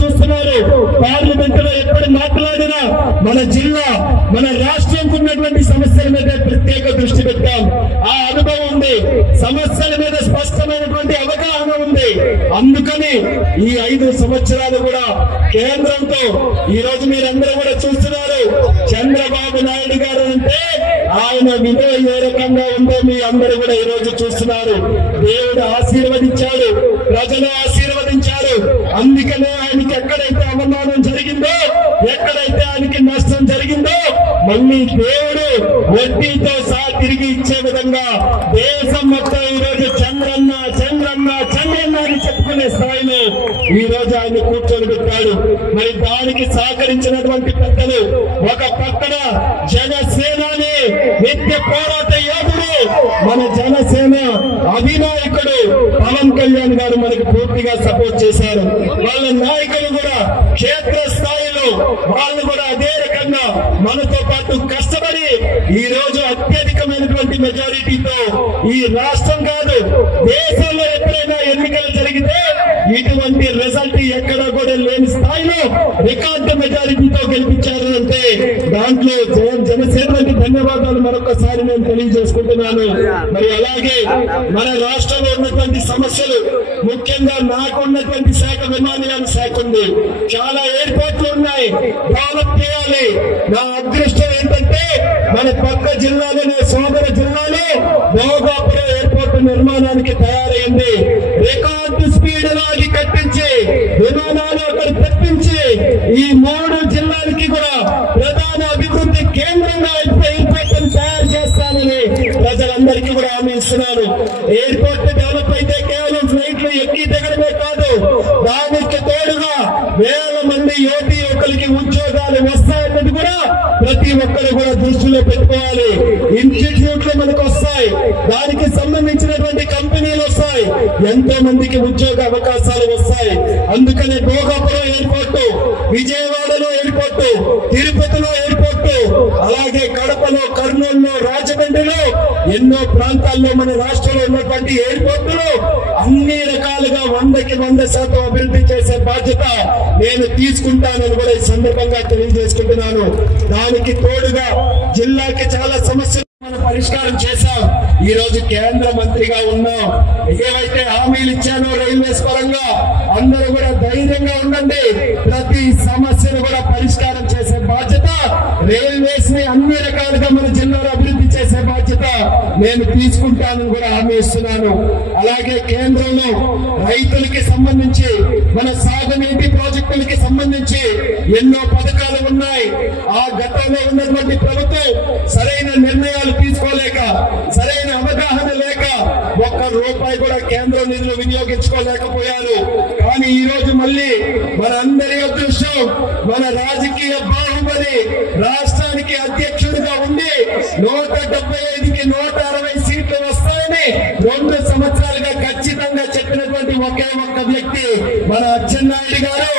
చూస్తున్నారు. పార్లమెంట్ లో ఎప్పుడు మాట్లాడినా మన జిల్లా మన రాష్ట్రంకు ఉన్నటువంటి సమస్యల మీద ప్రత్యేక దృష్టి పెట్టాం. ఆ అనుభవం ఉంది, సమస్యల మీద స్పష్టమైనటువంటి అవగాహన ఉంది. అందుకని ఈ 5 సంవత్సరాలు కూడా కేంద్రంతో ఈ రోజు మీరందరూ కూడా చూస్తున్నారు. చంద్రబాబు నాయుడు గారు అంటే ఆయన విలువ ఏ రకంగా ఉందో మీ అందరూ కూడా ఈ రోజు చూస్తున్నారు. దేవుడు ఆశీర్వదించాడు, ప్రజలు ఆశీర్వదించారు. అందుకనే ఆయనకి ఎక్కడైతే అవమానం జరిగిందో, ఎక్కడైతే ఆయనకి నష్టం జరిగిందో మళ్ళీ దేవుడు వడ్డీతో సహా తిరిగి ఇచ్చే విధంగా దేశం మొత్తం ఈ రోజు చంద్రన్న చంద్రన్న చంద్రన్న అని చెప్పుకునే స్థాయిలో ఈ రోజు ఆయన కూర్చొని పెట్టాడు. మరి దానికి సహకరించినటువంటి పెద్దలు, ఒక పక్కన జనసేనని నిత్య పోరాట యోధుడు, మన జనసేన అధినాయకుడు పవన్ కళ్యాణ్ గారు మనకి పూర్తిగా సపోర్ట్ చేశారు. వాళ్ళ నాయకులు కూడా క్షేత్ర స్థాయిలో వాళ్ళు కూడా అదే రకంగా మనతో పాటు కష్టపడి ఈ రోజు అత్యధికమైనటువంటి మెజారిటీతో ఈ రాష్ట్రం కాదు దేశంలో ఎప్పుడైనా ఎన్నికలు జరిగితే ఇటువంటి రిజల్ట్ ఎక్కడ కూడా లేని స్థాయిలో రికార్డు మెజారిటీతో గెలిపించారు అంటే దాంట్లో జనసేనకి ధన్యవాదాలు మరొకసారి నేను తెలియజేసుకుంటున్నాను. మరి అలాగే మన రాష్ట్రంలో ఉన్నటువంటి సమస్యలు, ముఖ్యంగా నాకు ఉన్నటువంటి శాఖ విమానయాన శాఖ ఉంది. చాలా ఎయిర్పోర్ట్లు ఉన్నాయి, డెవలప్ చేయాలి. నా అదృష్టం ఏంటంటే మన పక్క జిల్లాలోనే సోదర జిల్లాలో భోగాపురం ఎయిర్పోర్ట్ నిర్మాణానికి తయారైంది. రికార్డు స్పీడ్ లాగి కట్టించి విమానాలు అక్కడ తెప్పించి ఈ 3 జిల్లాలకి కూడా ప్రధాన అభివృద్ధి కేంద్రంగా ఎయిర్పోర్ట్ తయారు చేస్తానని ప్రజలందరికీ కూడా హామీ ఇస్తున్నాను. ఎయిర్పోర్ట్ డెవలప్ అయితే కేవలం ఫ్లైట్లు ఎక్కి దిగడమే కాదు, దానికి తోడుగా వేల మంది యువకులకి ఉద్యోగాలు వస్తాయన్నది కూడా ప్రతి ఒక్కరు కూడా దృష్టిలో పెట్టుకోవాలి. ఇన్స్టిట్యూట్లు మనకు వస్తాయి, దానికి సంబంధించినటువంటి కంపెనీలు వస్తాయి, ఎంతో మందికి ఉద్యోగ అవకాశాలు వస్తాయి. అందుకనే భోగాపురం ఎయిర్పోర్టు, విజయవాడలో ఎయిర్పోర్టు, తిరుపతిలో ఎయిర్పోర్టు, అలాగే కడపలో, కర్నూలులో, రాజమండ్రిలో ఎన్నో ప్రాంతాల్లో మన రాష్ట్రంలో ఉన్నటువంటి ఎయిర్పోర్టులు అన్ని రకాలుగా 100కి 100% అభివృద్ధి చేసే బాధ్యత నేను తీసుకుంటానని కూడా ఈ సందర్భంగా తెలియజేసుకుంటున్నాను. దానికి తోడుగా జిల్లాకి చాలా సమస్యలు మనం పరిష్కారం చేశాం. ఈ రోజు కేంద్ర మంత్రిగా ఉన్నాం. ఏవైతే హామీలు ఇచ్చానో రైల్వేస్ పరంగా అందరూ కూడా ధైర్యంగా ఉండండి. ప్రతి సమస్యను కూడా పరిష్కారం చేసే బాధ్యత, రైల్వేస్ ని అన్ని రకాలుగా మన జిల్లాలో అభివృద్ధి చేసే బాధ్యత నేను తీసుకుంటానని కూడా హామీ ఇస్తున్నాను. అలాగే కేంద్రంలో రైతులకి సంబంధించి, మన సాగునీటి ప్రాజెక్టులకి సంబంధించి ఎన్నో పథకాలు ఉన్నాయి. ఆ గతంలో ఉన్నటువంటి ప్రభుత్వం సరైన నిర్ణయాలు తీసుకోలేక, సరైన అవగాహన లేక ₹1 కూడా కేంద్ర నిధులు వినియోగించుకోలేకపోయారు. కానీ ఈ రోజు మళ్ళీ మన అందరి అదృష్టం, మన రాజకీయ బాహుబలి రాష్ట్రానికి అధ్యక్షుడిగా ఉండి 175కి 160 సీట్లు వస్తాయని 2 సంవత్సరాలుగా ఖచ్చితంగా చెప్పినటువంటి ఒకే ఒక్క వ్యక్తి మన అచ్చెన్నాయుడు గారు.